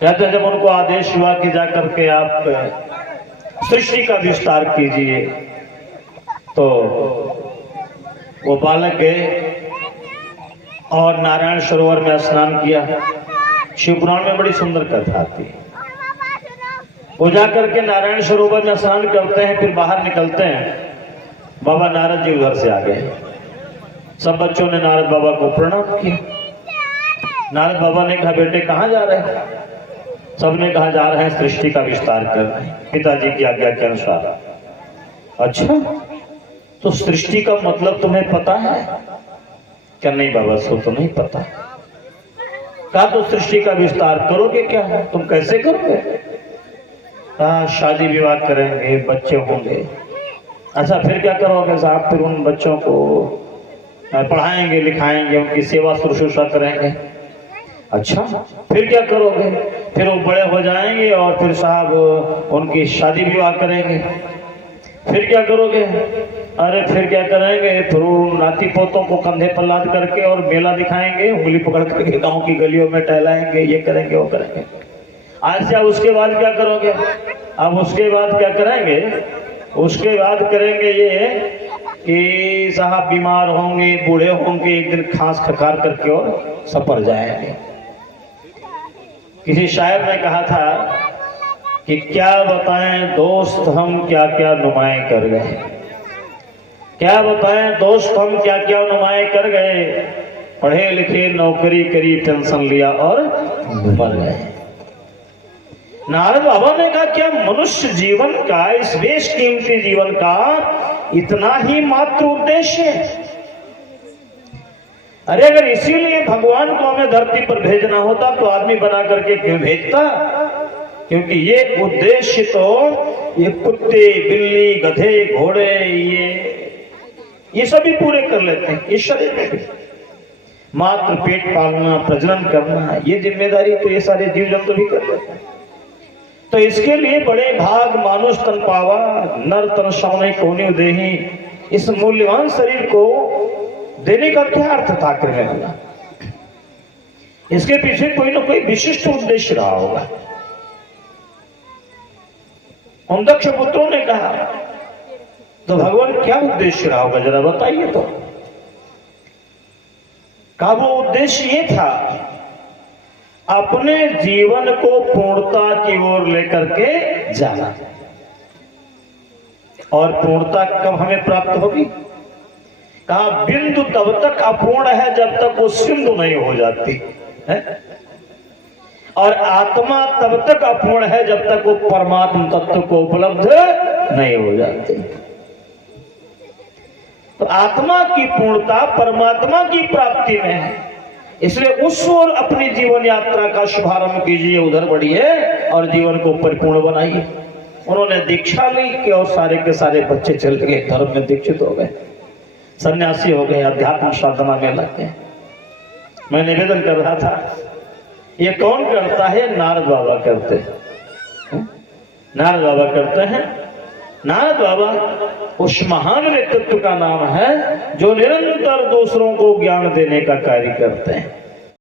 कहते हैं जब उनको आदेश हुआ कि जाकर के आप सृष्टि का विस्तार कीजिए, तो वो बालक गए और नारायण सरोवर में स्नान किया। शिवपुराण में बड़ी सुंदर कथा आती है। वो जाकर के नारायण सरोवर में स्नान करते हैं, फिर बाहर निकलते हैं। बाबा नारद जी उधर से आ गए। सब बच्चों ने नारद बाबा को प्रणाम किया। नारद बाबा ने कहा, बेटे कहाँ जा रहे हैं? सबने कहा, जा रहे हैं सृष्टि का विस्तार करने, पिताजी की आज्ञा के अनुसार। अच्छा, तो सृष्टि का मतलब तुम्हें पता है क्या? नहीं बाबा, सो तो नहीं पता। कहा, तो सृष्टि का विस्तार करोगे क्या? तुम कैसे करोगे? कहा, शादी विवाह करेंगे, बच्चे होंगे। अच्छा, फिर क्या करोगे साहब? फिर उन बच्चों को पढ़ाएंगे, लिखाएंगे, उनकी सेवा शुश्रूषा करेंगे। अच्छा, फिर क्या करोगे? फिर वो बड़े हो जाएंगे और फिर साहब उनकी शादी विवाह करेंगे। फिर क्या करोगे? अरे फिर क्या करेंगे? फिर नाती पोतों को कंधे पर लाद करके और मेला दिखाएंगे, उंगली पकड़ करके गांव की गलियों में टहलाएंगे, ये करेंगे, वो करेंगे। अच्छा, उसके बाद क्या करोगे? अब उसके बाद क्या करेंगे? उसके बाद करेंगे ये कि साहब बीमार होंगे, बूढ़े होंगे, एक दिन खांस खकार करके और सपर जाएंगे। किसी शायर ने कहा था कि क्या बताएं दोस्त हम क्या क्या नुमाएं कर गए, क्या बताएं दोस्त हम क्या क्या नुमाएं कर गए। पढ़े लिखे, नौकरी करी, पेंशन लिया और मर गए। नारद बाबा ने कहा, क्या मनुष्य जीवन का, इस बेशकीमती जीवन का इतना ही मात्र उद्देश्य है? अरे अगर इसीलिए भगवान को हमें धरती पर भेजना होता तो आदमी बना करके क्यों भेजता? क्योंकि ये उद्देश्य तो ये कुत्ते, बिल्ली, गधे, घोड़े, ये सभी पूरे कर लेते हैं। इस शरीर में भी मात्र पेट पालना, प्रजनन करना, ये जिम्मेदारी तो ये सारे जीव जंतु भी कर लेते हैं। तो इसके लिए बड़े भाग मानुष तन पावा, नर तन सौने कोने देही, इस मूल्यवान शरीर को देने का क्या अर्थ था करने? इसके पीछे कोई ना कोई विशिष्ट उद्देश्य रहा होगा। उन दक्ष पुत्रों ने कहा, तो भगवान क्या उद्देश्य रहा होगा, जरा बताइए तो। कहा, वो उद्देश्य ये था, अपने जीवन को पूर्णता की ओर लेकर के जाना। और पूर्णता कब हमें प्राप्त होगी? कहा, बिंदु तब तक अपूर्ण है जब तक वो सिंधु नहीं हो जाती है, और आत्मा तब तक अपूर्ण है जब तक वो परमात्मा तत्व को उपलब्ध नहीं हो जाती। तो आत्मा की पूर्णता परमात्मा की प्राप्ति में है। इसलिए उस ओर अपनी जीवन यात्रा का शुभारंभ कीजिए, उधर बढ़िए और जीवन को परिपूर्ण बनाइए। उन्होंने दीक्षा ली कि और सारे के सारे बच्चे चल गए, धर्म में दीक्षित हो गए, सन्यासी हो गए, अध्यात्म साधना में लग गए। मैं निवेदन कर रहा था, ये कौन करता है? नारद बाबा करते हैं। नारद बाबा करते हैं। नारद बाबा उस महान व्यक्तित्व का नाम है जो निरंतर दूसरों को ज्ञान देने का कार्य करते हैं।